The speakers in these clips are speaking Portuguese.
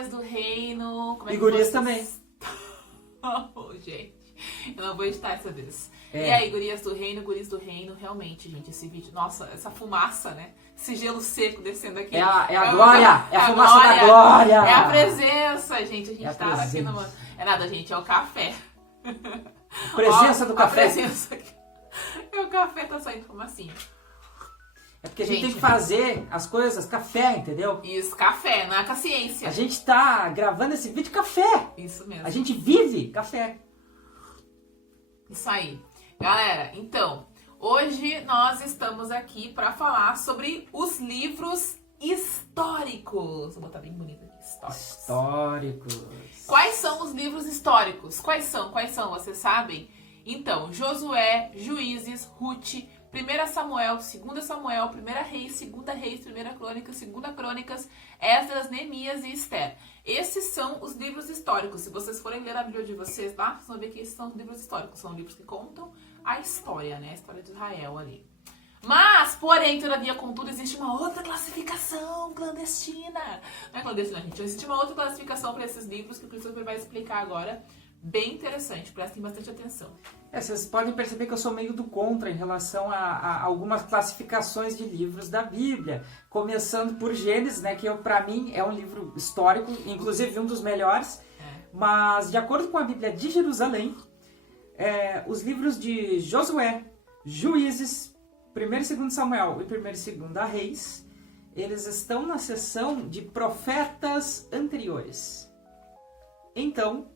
gurias do reino. Como é E que gurias vocês também. estão, gente? Eu não vou editar essa vez. É. E aí, gurias do reino, guris do reino, realmente, gente, esse vídeo, nossa, essa fumaça, né? Esse gelo seco descendo aqui. É a glória, é a fumaça glória, da glória. É a presença, gente. A gente É a tava aqui no... presença. É nada, gente, é o café. A presença do café. A presença aqui. E o café tá saindo fumacinha. É porque a gente tem Gente. que fazer as coisas café, entendeu? Isso, café, não é com a ciência. A gente tá gravando esse vídeo café. Isso mesmo. A gente vive café. Isso aí. Galera, então, hoje nós estamos aqui para falar sobre os livros históricos. Vou botar bem bonito aqui, históricos. Históricos. Quais são os livros históricos? Quais são? Vocês sabem? Então, Josué, Juízes, Ruth, 1 Samuel, 2 Samuel, 1 Reis, 2 Reis, 1 Crônicas, 2 Crônicas, Esdras, Neemias e Esther. Esses são os livros históricos. Se vocês forem ler a Bíblia de vocês lá, vocês vão ver que esses são os livros históricos. São livros que contam a história, né? A história de Israel ali. Mas, porém, todavia, contudo, existe uma outra classificação clandestina. Não é clandestina, gente. Existe uma outra classificação para esses livros que o Christopher vai explicar agora. Bem interessante, prestem bastante atenção. Vocês podem perceber que eu sou meio do contra em relação a algumas classificações de livros da Bíblia. Começando por Gênesis, né, que para mim é um livro histórico, inclusive um dos melhores. Mas, de acordo com a Bíblia de Jerusalém, os livros de Josué, Juízes, 1 e 2 Samuel e 1 e 2 Reis, eles estão na seção de profetas anteriores. Então,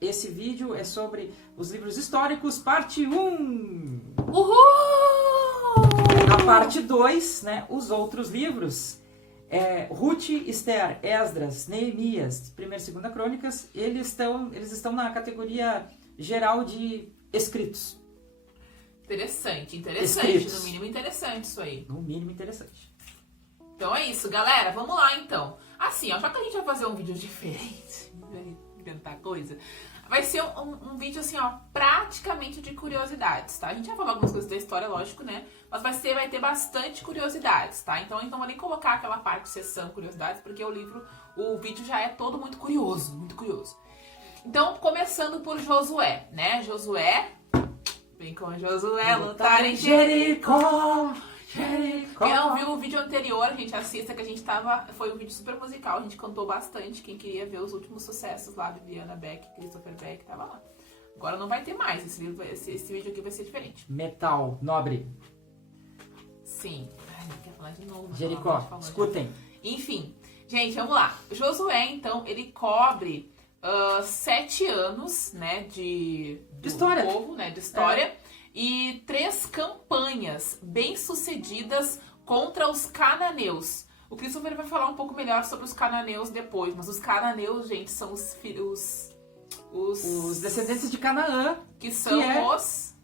esse vídeo é sobre os livros históricos, parte 1. Uhul! Na parte 2, né, os outros livros, Ruth, Esther, Esdras, Neemias, 1 e 2 Crônicas, eles estão na categoria geral de escritos. Interessante. Escritos. No mínimo interessante isso aí. No mínimo interessante. Então é isso, galera. Vamos lá, então. Assim, ó, já que a gente vai fazer um vídeo diferente, inventar coisa, vai ser um vídeo, assim, ó, praticamente de curiosidades, tá? A gente vai falar algumas coisas da história, lógico, né? Mas vai ter bastante curiosidades, tá? Então não vou nem colocar aquela parte de sessão curiosidades, porque o vídeo já é todo muito curioso, muito curioso. Então, começando por Josué, né? Josué, vem com Josué, lutar em Jericó. Quem não viu o vídeo anterior, gente, assista, que foi um vídeo super musical, a gente cantou bastante. Quem queria ver os últimos sucessos lá de Viviana Beck, Christopher Beck, tava lá. Agora não vai ter mais, esse vídeo aqui vai ser diferente. Metal, nobre. Sim. Ai, não quer falar de novo. Jericó, escutem. Enfim, gente, vamos lá. Josué, então, ele cobre 7 anos, né, de história. Povo, né, de história. E 3 campanhas bem-sucedidas contra os cananeus. O Christopher vai falar um pouco melhor sobre os cananeus depois, mas os cananeus, gente, são os descendentes de Canaã, que são os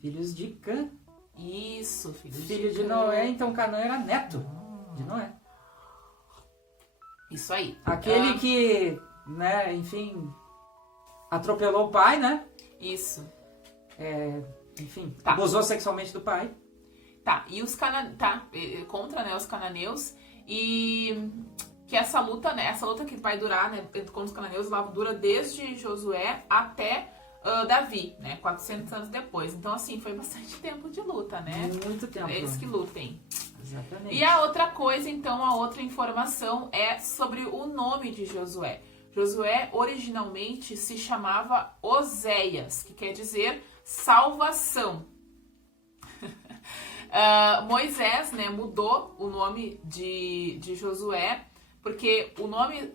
filhos de Cã. Isso, filho de Noé, então Canaã era neto de Noé. Isso aí. Aquele que, né, enfim, atropelou o pai, né? Isso. Enfim, abusou sexualmente do pai. Tá, e os contra, né, os cananeus, e que essa luta que vai durar, né, contra os cananeus, ela dura desde Josué até Davi, né, 400 anos depois. Então, assim, foi bastante tempo de luta, né? Muito tempo. Eles que lutem. Exatamente. E a outra coisa, então, a outra informação é sobre o nome de Josué. Josué originalmente se chamava Oséias, que quer dizer salvação. Moisés, né, mudou o nome de Josué, porque o nome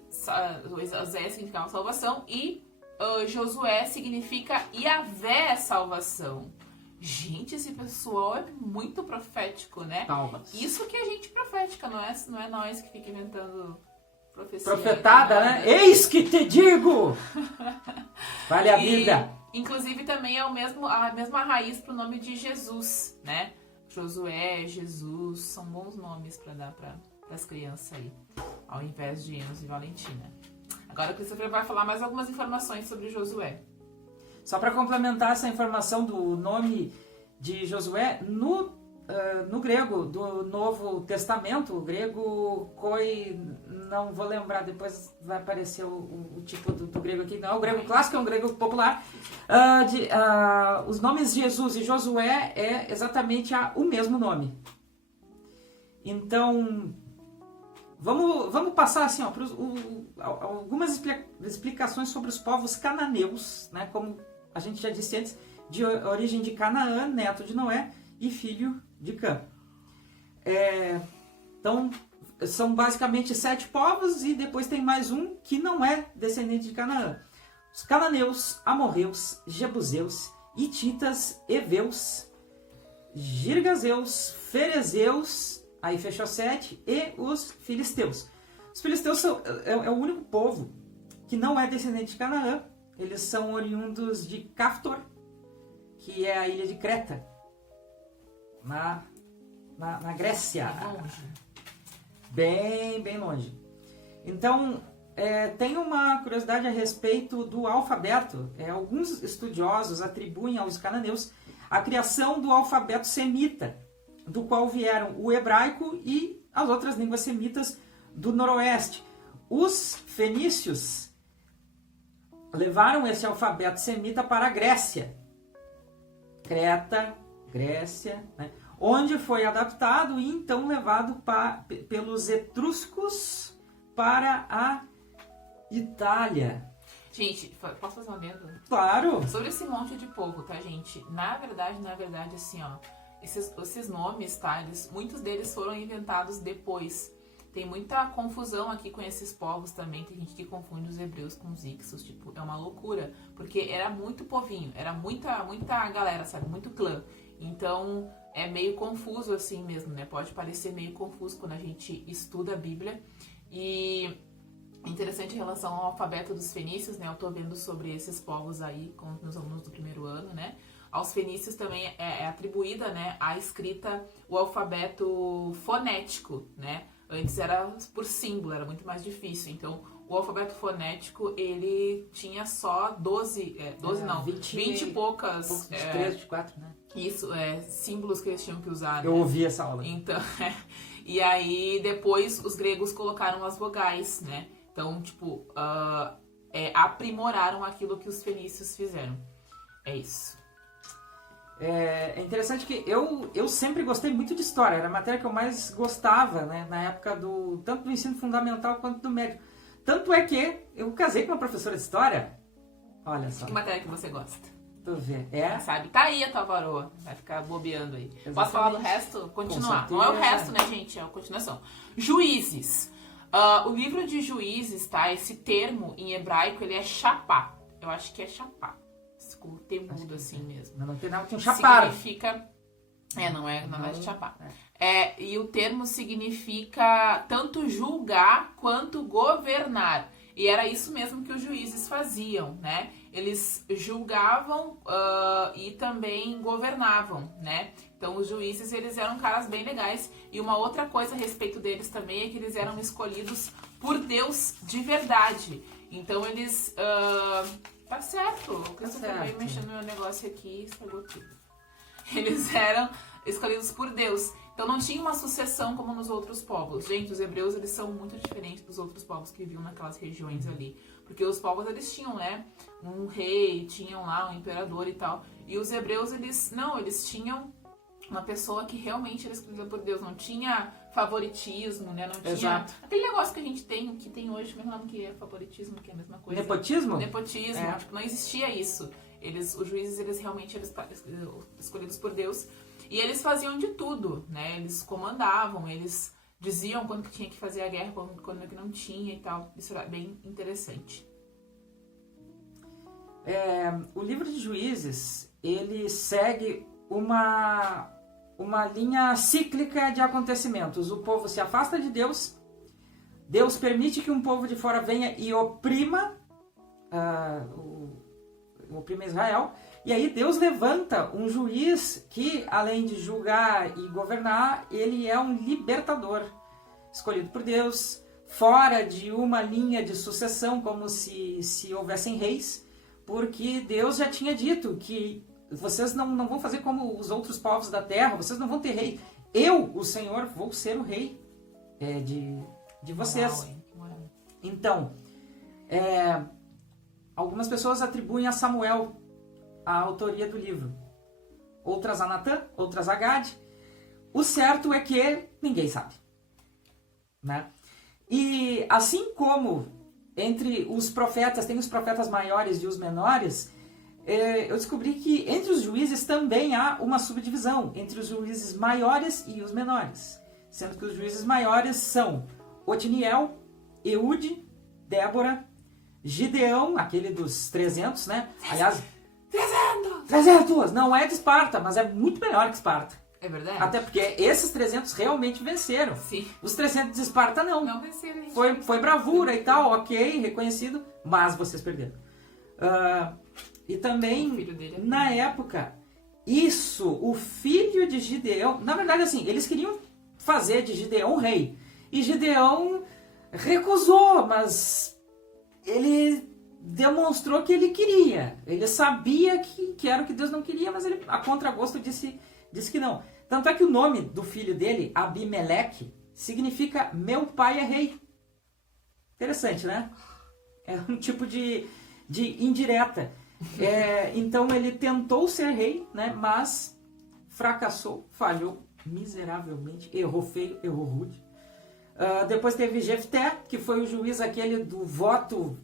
Oséias significava salvação e Josué significa Yahvé salvação. Gente, esse pessoal é muito profético, né? Palmas. Isso que é gente profética, não é nós que fica inventando profecia. Profetada, né? Eis que te digo! Vale a Bíblia. Inclusive também é a mesma raiz pro nome de Jesus, né? Josué, Jesus, são bons nomes para dar para as crianças aí, ao invés de Enos e Valentina. Agora o Christopher vai falar mais algumas informações sobre Josué. Só para complementar essa informação do nome de Josué, no no grego do Novo Testamento, o grego koi, não vou lembrar, depois vai aparecer o tipo do grego aqui, não é o grego clássico, é um grego popular. Os nomes Jesus e Josué é exatamente o mesmo nome. Então, vamos passar assim, algumas explicações sobre os povos cananeus, né, como a gente já disse antes, de origem de Canaã, neto de Noé e filho de Cã. Então, são basicamente 7 povos e depois tem mais um que não é descendente de Canaã. Os cananeus, amorreus, jebuseus, hititas, heveus, girgazeus, ferezeus, aí fechou 7, e os filisteus. Os filisteus é o único povo que não é descendente de Canaã. Eles são oriundos de Caftor, que é a ilha de Creta, na Grécia. Bem longe. Então, tem uma curiosidade a respeito do alfabeto. Alguns estudiosos atribuem aos cananeus a criação do alfabeto semita, do qual vieram o hebraico e as outras línguas semitas do noroeste. Os fenícios levaram esse alfabeto semita para a Grécia. Creta, Grécia, né? Onde foi adaptado e então levado pelos etruscos para a Itália. Gente, posso fazer uma adendo? Claro! Sobre esse monte de povo, tá, gente? Na verdade, assim, ó, esses nomes, tá? Muitos deles foram inventados depois. Tem muita confusão aqui com esses povos também. Tem gente que confunde os hebreus com os ixos. Tipo, é uma loucura. Porque era muito povinho. Era muita galera, sabe? Muito clã. Então, é meio confuso assim mesmo, né? Pode parecer meio confuso quando a gente estuda a Bíblia. E interessante em relação ao alfabeto dos fenícios, né? Eu tô vendo sobre esses povos aí com os meus alunos do primeiro ano, né? Aos fenícios também é atribuída, né, a escrita, o alfabeto fonético, né? Antes era por símbolo, era muito mais difícil. Então, o alfabeto fonético, ele tinha só 20 e poucas... 23, 24, né? Isso, símbolos que eles tinham que usar. Eu né? ouvi essa aula. Então, e aí, depois, os gregos colocaram as vogais, né? Então, tipo, aprimoraram aquilo que os fenícios fizeram. É isso. É interessante que eu sempre gostei muito de história, era a matéria que eu mais gostava, né, na época tanto do ensino fundamental quanto do médio. Tanto é que eu casei com uma professora de história. Olha só. Que matéria que você gosta? Tu vê. Sabe? Tá aí a tua varoa. Vai ficar bobeando aí. Exatamente. Posso falar do resto? Continuar. Não é o resto, né, gente? É a continuação. Juízes. O livro de Juízes, tá? Esse termo em hebraico, ele é chapá. Eu acho que é chapá. O temudo assim mesmo. Não tem nada com chapar. Significa... não é de chapar. E o termo significa tanto julgar quanto governar. E era isso mesmo que os juízes faziam, né? Eles julgavam e também governavam, né? Então os juízes, eles eram caras bem legais. E uma outra coisa a respeito deles também é que eles eram escolhidos por Deus de verdade. Então eles... Tá certo, o Cristo também mexendo no meu negócio aqui, estragou tudo. Eles eram escolhidos por Deus. Então não tinha uma sucessão como nos outros povos. Gente, os hebreus, eles são muito diferentes dos outros povos que viviam naquelas regiões ali. Porque os povos, eles tinham, né, um rei, tinham lá um imperador e tal. E os hebreus, eles tinham uma pessoa que realmente era escolhida por Deus. Não tinha favoritismo, né? Não tinha... Exato. Aquele negócio que a gente tem, que tem hoje, mesmo nome que é favoritismo, que é a mesma coisa. Nepotismo? Nepotismo. Tipo, não existia isso. Os juízes, eles realmente eram escolhidos por Deus. E eles faziam de tudo, né? Eles comandavam, eles diziam quando que tinha que fazer a guerra, quando que não tinha e tal. Isso era bem interessante. O livro de Juízes, ele segue uma linha cíclica de acontecimentos. O povo se afasta de Deus, Deus permite que um povo de fora venha e oprima Israel, e aí Deus levanta um juiz que, além de julgar e governar, ele é um libertador, escolhido por Deus, fora de uma linha de sucessão, como se houvessem reis, porque Deus já tinha dito que vocês não vão fazer como os outros povos da terra, vocês não vão ter rei. Eu, o Senhor, vou ser o rei de vocês. Moral, hein? Moral. Então, algumas pessoas atribuem a Samuel a autoria do livro. Outras a Natã, outras a Gade. O certo é que ninguém sabe. Né? E assim como entre os profetas, tem os profetas maiores e os menores, eu descobri que entre os juízes também há uma subdivisão entre os juízes maiores e os menores. Sendo que os juízes maiores são Otiniel, Eude, Débora, Gideão, aquele dos 300, né? Aliás, 300! Não é de Esparta, mas é muito melhor que Esparta. É verdade? Até porque esses 300 realmente venceram. Sim. Os 300 de Esparta não. Não venceram. Foi bravura e tal, ok, reconhecido, mas vocês perderam. E também, O filho dele é na época, o filho de Gideão... Na verdade, assim, eles queriam fazer de Gideão rei. E Gideão recusou, mas ele demonstrou que ele queria. Ele sabia que era o que Deus não queria, mas ele, a contragosto, disse que não. Tanto é que o nome do filho dele, Abimeleque, significa meu pai é rei. Interessante, né? É um tipo de indireta. Então ele tentou ser rei, né? Mas fracassou, falhou miseravelmente, errou feio, errou rude. Depois teve Jefté, que foi o juiz aquele do voto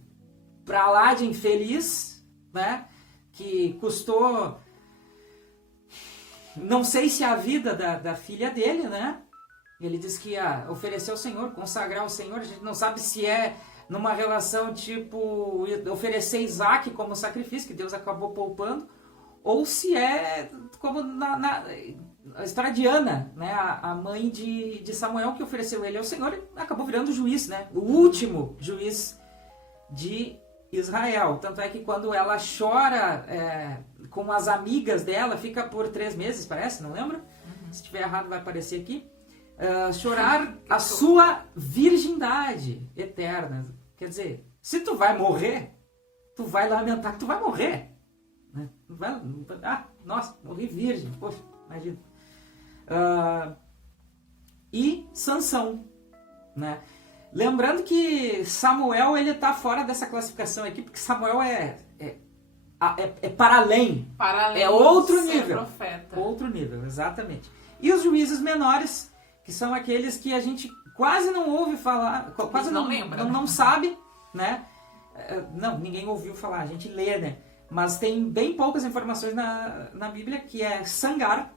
pra lá de infeliz, né? Que custou... Não sei se a vida da filha dele, né? Ele disse que ia oferecer ao Senhor, consagrar ao Senhor. A gente não sabe se é numa relação tipo oferecer Isaac como sacrifício, que Deus acabou poupando, ou se é como na história de Ana, né? A mãe de Samuel, que ofereceu ele ao Senhor e acabou virando juiz, né? O último juiz de Israel. Tanto é que quando ela chora com as amigas dela, fica por 3 meses, parece, não lembro? Se estiver errado vai aparecer aqui. Chorar a sua virgindade eterna. Quer dizer, se tu vai morrer, tu vai lamentar que tu vai morrer. Né? Nossa, morri virgem. Poxa, imagina. E Sansão, né? Lembrando que Samuel, ele tá fora dessa classificação aqui, porque Samuel é para além. Para além é outro de ser nível. Profeta. Outro nível, exatamente. E os juízes menores, que são aqueles que a gente quase não ouve falar, quase não lembra, não sabe, né? Não, ninguém ouviu falar, a gente lê, né? Mas tem bem poucas informações na Bíblia, que é Sangar,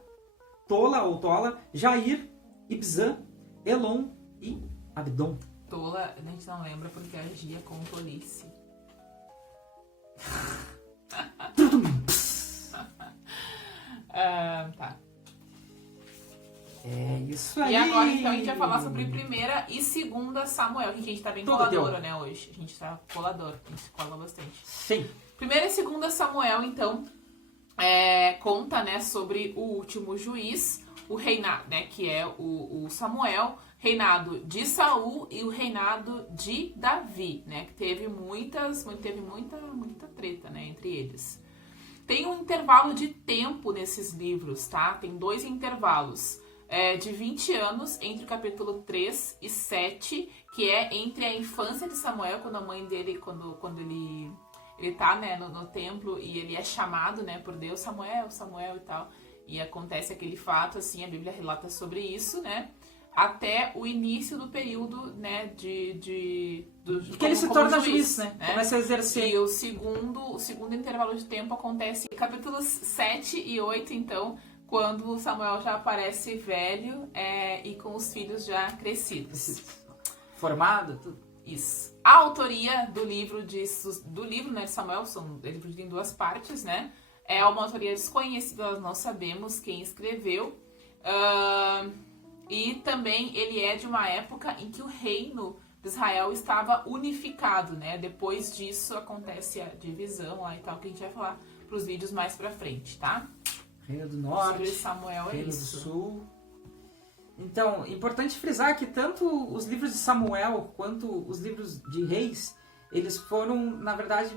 Tola, Jair, Ibzan, Elon e Abdon. Tola, a gente não lembra porque agia com tolice. Tá. É isso aí. E agora, então, a gente vai falar sobre 1ª e 2ª Samuel. A gente tá bem coladora, né, hoje. A gente tá colador, a gente cola bastante. Sim. 1ª e 2ª Samuel, então, conta, né, sobre o último juiz, o reinado, né, que é o Samuel, reinado de Saul e o reinado de Davi, né, que teve muita treta, né, entre eles. Tem um intervalo de tempo nesses livros, tá? Tem 2 intervalos. De 20 anos entre o capítulo 3 e 7, que é entre a infância de Samuel, quando a mãe dele, quando ele tá, né, no templo e ele é chamado, né, por Deus, Samuel e tal, e acontece aquele fato, assim, a Bíblia relata sobre isso, né, até o início do período, né, que ele se torna juiz, né? Começa a exercer. E o segundo intervalo de tempo acontece em capítulos 7 e 8, então, quando Samuel já aparece velho e com os filhos já crescidos. Formado, tudo. Isso. A autoria do livro, né, de Samuel, ele é dividido em 2 partes, né? É uma autoria desconhecida, nós não sabemos quem escreveu. E também ele é de uma época em que o reino de Israel estava unificado, né? Depois disso acontece a divisão lá e tal, que a gente vai falar pros vídeos mais pra frente, tá? Reino do Norte, sobre Samuel Reino isso. do Sul. Então, importante frisar que tanto os livros de Samuel quanto os livros de Reis, eles foram, na verdade,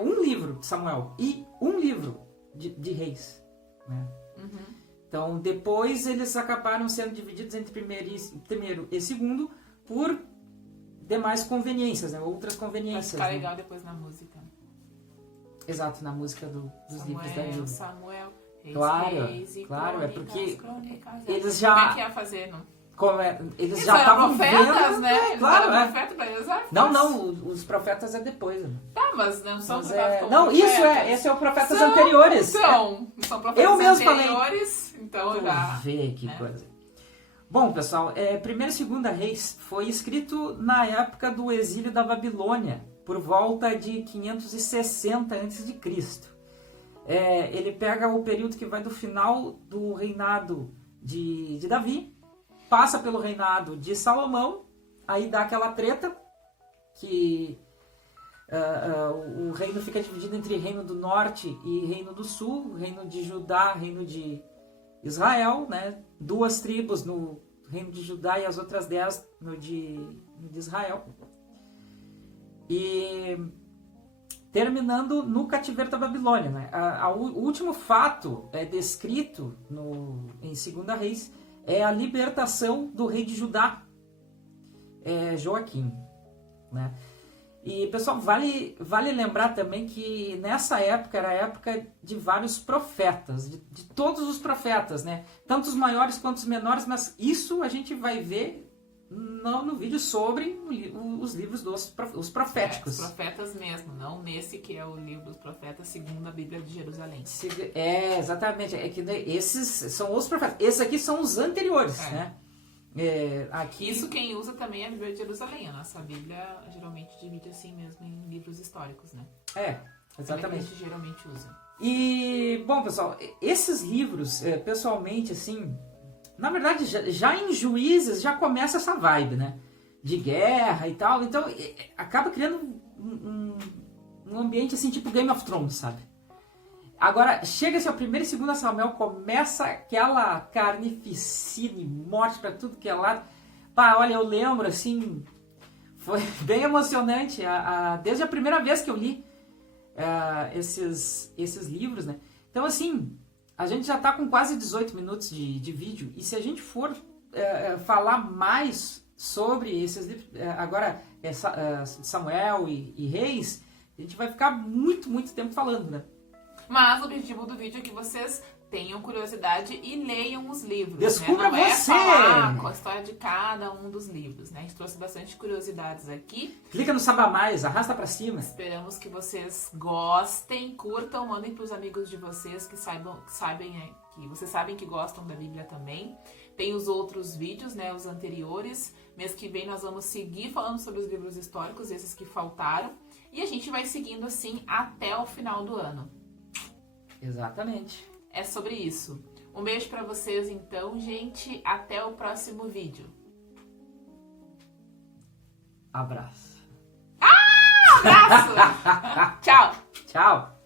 um livro de Samuel e um livro de reis, né? Uhum. Então, depois eles acabaram sendo divididos entre primeiro e segundo por demais conveniências, né? Outras Vai conveniências. ficar né? legal depois na música. Exato, na música dos livros da Bíblia. Samuel, Reis, Claro, Reis e claro, é crônicas, porque crônicas. eles já- Como é que ia fazer, não? Eles já eram estavam profetas, vendo, né? Eles claro, eram é. profetas pra eles. Ah, Não, fácil. não, os profetas é depois. Né? Tá, mas não são Mas tratados como não, profetas. isso esse é o profetas São, anteriores. São profetas Eu mesmo falei. anteriores, então Tu já... vê que né? coisa. Bom, pessoal, 1º e 2ª Reis foi escrito na época do exílio da Babilônia, por volta de 560 a.C. Ele pega o período que vai do final do reinado de Davi, passa pelo reinado de Salomão, aí dá aquela treta que o reino fica dividido entre reino do norte e reino do sul, reino de Judá, reino de Israel, né? 2 tribos no reino de Judá e as outras 10 no de Israel. E terminando no cativeiro da Babilônia. Né? O último fato descrito em 2ª Reis é a libertação do rei de Judá, Joaquim. Né? E, pessoal, vale lembrar também que nessa época era a época de vários profetas, de todos os profetas, né? Tanto os maiores quanto os menores, mas isso a gente vai ver no vídeo sobre os livros os proféticos. Os profetas mesmo, não nesse que é o livro dos profetas segundo a Bíblia de Jerusalém. Exatamente. É que esses são os profetas. Esses aqui são os anteriores, né? Aqui... Isso quem usa também é a Bíblia de Jerusalém. A nossa Bíblia geralmente divide assim mesmo em livros históricos, né? Exatamente. É que a gente geralmente usa. E, bom, pessoal, esses livros, pessoalmente, assim, na verdade, já em Juízes já começa essa vibe, né? De guerra e tal. Então, acaba criando um ambiente, assim, tipo Game of Thrones, sabe? Agora, chega-se ao 1º e 2º Samuel, começa aquela carnificina e morte pra tudo que é lado. Pá, olha, eu lembro, assim, foi bem emocionante, desde a primeira vez que eu li esses livros, né? Então, assim, a gente já tá com quase 18 minutos de vídeo, e se a gente for falar mais sobre esses livros, agora, Samuel e Reis, a gente vai ficar muito, muito tempo falando, né? Mas o objetivo do vídeo é que vocês tenham curiosidade e leiam os livros. Descubra né? Não você! É falar a história de cada um dos livros, né? A gente trouxe bastante curiosidades aqui. Clica no Saiba Mais, arrasta pra cima. Esperamos que vocês gostem, curtam, mandem pros amigos de vocês que vocês sabem que gostam da Bíblia também. Tem os outros vídeos, né? Os anteriores. Mês que vem nós vamos seguir falando sobre os livros históricos, esses que faltaram. E a gente vai seguindo assim até o final do ano. Exatamente. É sobre isso. Um beijo pra vocês então, gente. Até o próximo vídeo. Abraço. Abraço! Tchau! Tchau.